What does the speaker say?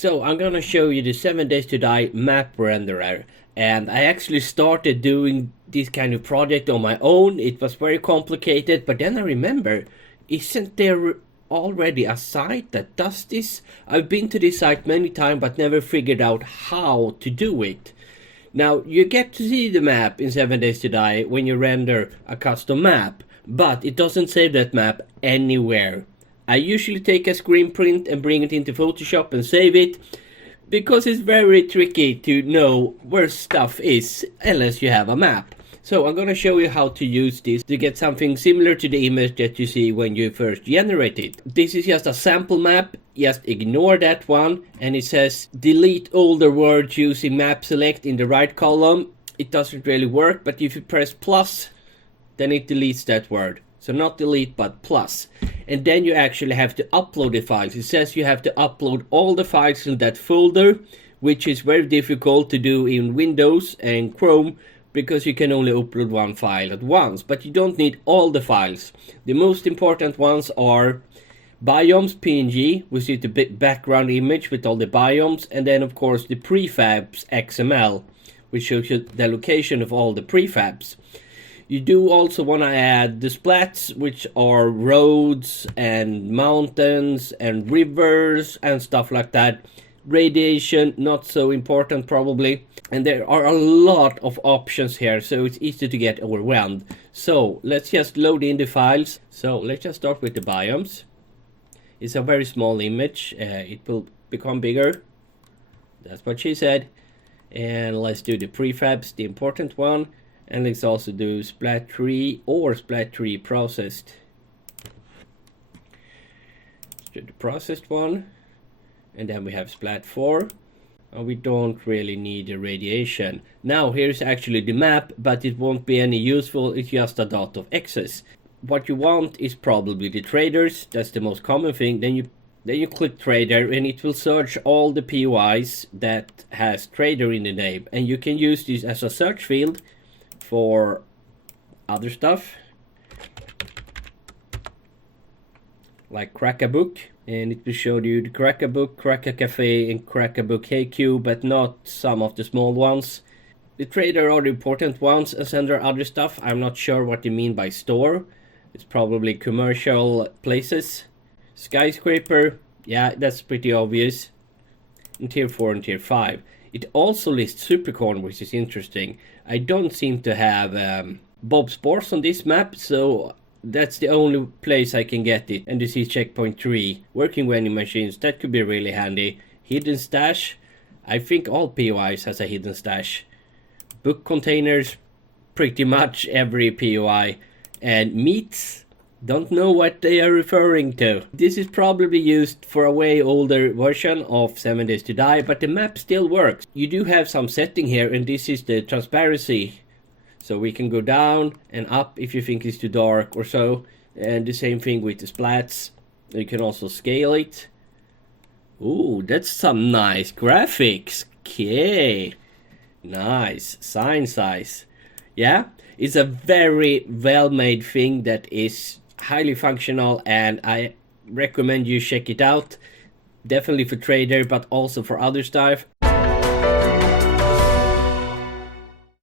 So I'm gonna show you the 7 days to die map renderer, and I actually started doing this kind of project on my own. It was very complicated, but then I remember, isn't there already a site that does this? I've been to this site many times but never figured out how to do it. Now you get to see the map in 7 days to die when you render a custom map, but it doesn't save that map anywhere. I usually take a screen print and bring it into Photoshop and save it, because it's very tricky to know where stuff is unless you have a map. So I'm gonna show you how to use this to get something similar to the image that you see when you first generate it. This is just a sample map, just ignore that one, and it says delete older words using map select in the right column. It doesn't really work, but if you press plus, then it deletes that word. So not delete but plus. And then you actually have to upload the files. It says you have to upload all the files in that folder, which is very difficult to do in Windows and Chrome, because you can only upload one file at once. But you don't need all the files. The most important ones are biomes PNG, which is the background image with all the biomes, and then of course the prefabs XML, which shows you the location of all the prefabs. You do also want to add the splats, which are roads and mountains and rivers and stuff like that. Radiation, not so important probably. And there are a lot of options here, so it's easy to get overwhelmed. So let's just load in the files. So let's just start with the biomes. It's a very small image. It will become bigger. That's what she said. And let's do the prefabs, the important one. And let's also do splat 3 or splat 3 processed. Let's do the processed one. And then we have splat 4. And we don't really need the radiation. Now here's actually the map, but it won't be any useful. It's just a dot of X's. What you want is probably the traders. That's the most common thing. Then you click trader and it will search all the POIs that has trader in the name. And you can use this as a search field for other stuff like Crack a Book, and it will show you the Crack a Book, Crack a Cafe and Crack a Book HQ, but not some of the small ones. The trader are the important ones, and then there are other stuff. I'm not sure what they mean by store. It's probably commercial places. Skyscraper, yeah, that's pretty obvious. And tier 4 and tier 5. It also lists Supercorn, which is interesting. I don't seem to have Bob Sports on this map, so that's the only place I can get it. And this is checkpoint 3, working vending machines. That could be really handy. Hidden stash. I think all POIs has a hidden stash. Book containers, pretty much every POI. And meats. Don't know what they are referring to. This is probably used for a way older version of 7 days to die, but the map still works. You do have some setting here, and this is the transparency. So we can go down and up if you think it's too dark or so. And the same thing with the splats. You can also scale it. Ooh, that's some nice graphics. Okay. Nice. Sign size. Yeah, it's a very well-made thing that is highly functional, and I recommend you check it out. Definitely for trader, but also for other stuff.